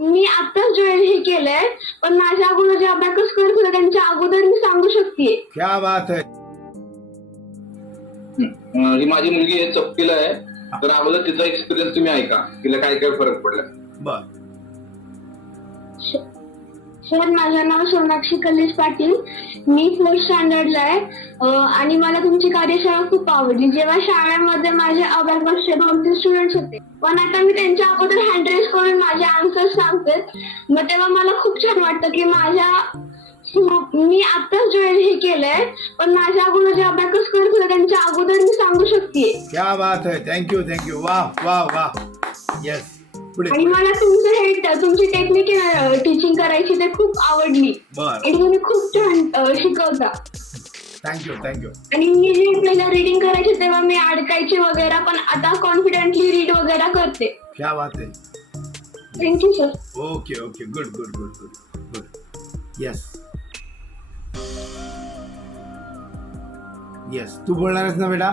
मी आताच जॉईन हे केलंय पण माझ्या अगोदर जे अभ्यास करत होते त्यांच्या अगोदर मी सांगू शकते. क्या बात है. अं, ही माझी मुलगी आहे चौकीला आहे. तर अगोदर तिचा एक्सपिरियन्स तुम्ही ऐका. तिला काय काय फरक पडला. बर. सर माझं नाव सोनाक्षी कल्लेश पाटील. मी फोर्थ स्टँडर्डला आहे. अं, आणि मला तुमची कार्यशाळा खूप आवडली. जेव्हा शाळेमध्ये माझे अभ्यासचे दोन स्टुडंट्स होते. पण आता मी त्यांच्या अगोदर हँड आन्सर सांगते. मग तेव्हा मला खूप छान वाटतं की माझ्या मी आताच जॉईन हे केलंय पण माझ्या अगोदर जे अभ्यास करत होते त्यांच्या अगोदर मी सांगू शकते क्या बात है. थँक्यू थँक्यू वा वा वा येस पुढे आणि मला तुमचं हे तुमची टेक्निक टीचिंग करायची ते खूप आवडली. बर. आणि तुम्ही खूप छान अं, शिकवता. थँक्यू थँक्यू आणि मी जे पहिला रिडिंग करायचे तेव्हा मी अडकायचे वगैरे पण आता कॉन्फिडेंटली रीड वगैरे करते. क्या बात है. Thank you sir okay okay good good good good good yes yes तू बोलणार आहेस ना बेटा?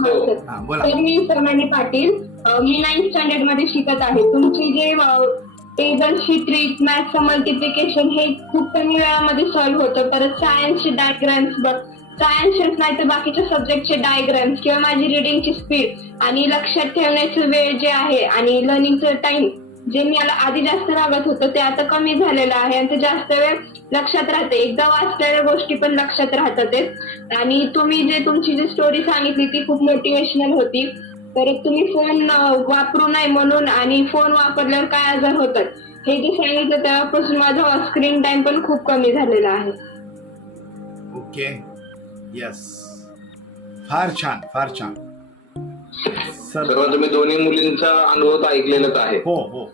हो. बोला. तर मी प्रणाली पाटील अं, मी नाईन्थ स्टँडर्डमध्ये शिकत आहे. तुमची जे टेबलची ट्रिक मॅथचं मल्टिप्लिकेशन हे खूप कमी वेळामध्ये सॉल्व्ह होतं. परत सायन्सचे डायग्राम्स बघ सायन्स नाही तर बाकीच्या सब्जेक्टचे डायग्राम्स किंवा माझी रिडिंगची स्पीड आणि लक्षात ठेवण्याचं वेळ जे आहे आणि लर्निंगचं टाइम जे मी आधी जास्त लागत होतं ते आता कमी झालेलं आहे आणि ते जास्त वेळ लक्षात राहते. एकदा वाचलेल्या गोष्टी पण लक्षात राहतात आणि तुम्ही जे तुमची जी स्टोरी सांगितली ती खूप मोटिवेशनल होती. तर तुम्ही फोन वापरू नये म्हणून आणि फोन वापरल्यावर काय आजार होतात हे जे सांगितलं तेव्हापासून माझा स्क्रीन टाइम पण खूप कमी झालेला आहे. ओके येस फार छान फार छान. सर सर्व तुम्ही दोन्ही मुलींचा अनुभव ऐकलेलाच आहे. हो हो.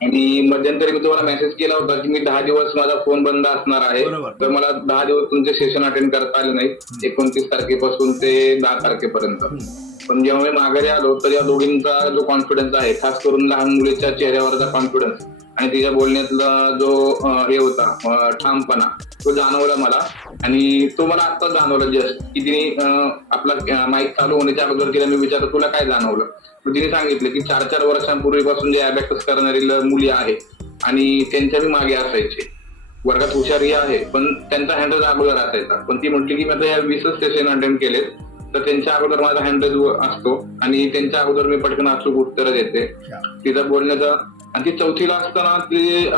आणि मध्यंतरी मी तुम्हाला मेसेज केला होता की मी दहा दिवस माझा फोन बंद असणार आहे. तर मला दहा दिवस तुमचे सेशन अटेंड करता आले नाही एकोणतीस तारखेपासून ते दहा तारखेपर्यंत. पण जेव्हा मी माघारी आलो तर या दोघींचा जो कॉन्फिडन्स आहे खास करून लहान मुलीच्या चेहऱ्यावरचा कॉन्फिडन्स आणि तिच्या बोलण्यातला जो हे होता ठामपणा तो जाणवला मला. आणि तो मला आता जाणवला जस्ट की तिने आपला माईक चालू होण्याच्या अगोदर तिला मी विचारलं तुला काय जाणवलं? मग तिने सांगितलं की चार चार वर्षांपूर्वीपासून जे अबॅकस करणारी मुली आहेत आणि त्यांच्या मी मागे असायचे. वर्गात हुशारी आहे पण त्यांचा हँडल अगोदर असायचा. पण ती म्हटली की मी आता या वीसच सेशन अटेंड केलेत तर त्यांच्या अगोदर माझा हँडल असतो आणि त्यांच्या अगोदर मी पटकन अचूक उत्तर देते. तिचं बोलण्याचा आणि ती चौथीला असताना ती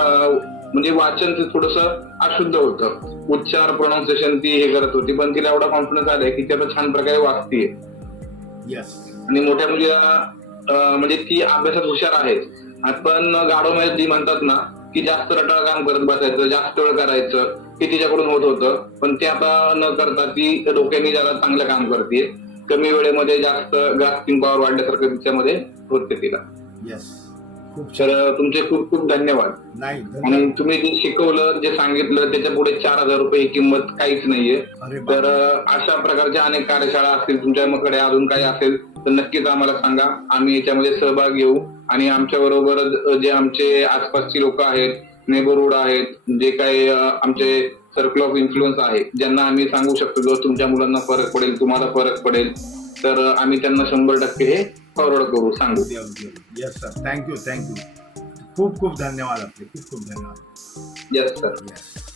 म्हणजे वाचन ते थोडस अशुद्ध होतं. उच्चार प्रोनाऊन्सिएशन ती हे करत होती. पण तिला एवढा कॉन्फिडन्स आलाय की ती आता छान प्रकारे वाचतीये. येस आणि मोठ्या मुलीला म्हणजे ती अभ्यासात हुशार आहे. पण गाडोमध्ये जी म्हणतात ना की जास्त रटाळ काम करत बसायचं जास्त वेळ करायचं ते तिच्याकडून होत होतं. पण ते आता न करता ती डोक्याने जरा चांगलं काम करते कमी वेळेमध्ये जास्त ग्रास्पिंग पॉवर वाढल्यासारखं तिच्यामध्ये होते तिला. येस खूप छान. तर तुमचे खूप खूप धन्यवाद. नाही धन्यवाद. आणि तुम्ही जे शिकवलं जे सांगितलं त्याच्या पुढे चार हजार रुपये ही किंमत काहीच नाहीये. अरे तर अं, अशा प्रकारच्या अनेक कार्यशाळा असतील तुमच्याकडे अजून काही असेल तर नक्कीच आम्हाला सांगा. आम्ही याच्यामध्ये सहभाग घेऊ. आणि आमच्या बरोबर जे आमचे आसपासची लोक आहेत नेबरहुड आहेत जे काही अं, आमचे सर्कल ऑफ इन्फ्लुएन्स आहे ज्यांना आम्ही सांगू शकतो तुमच्या मुलांना फरक पडेल तुम्हाला फरक पडेल. तर आम्ही त्यांना शंभर टक्के हे फॉरवर्ड करू सांगू. येस सर थँक्यू थँक्यू खूप खूप धन्यवाद आपले. खूप खूप धन्यवाद. Yes sir yes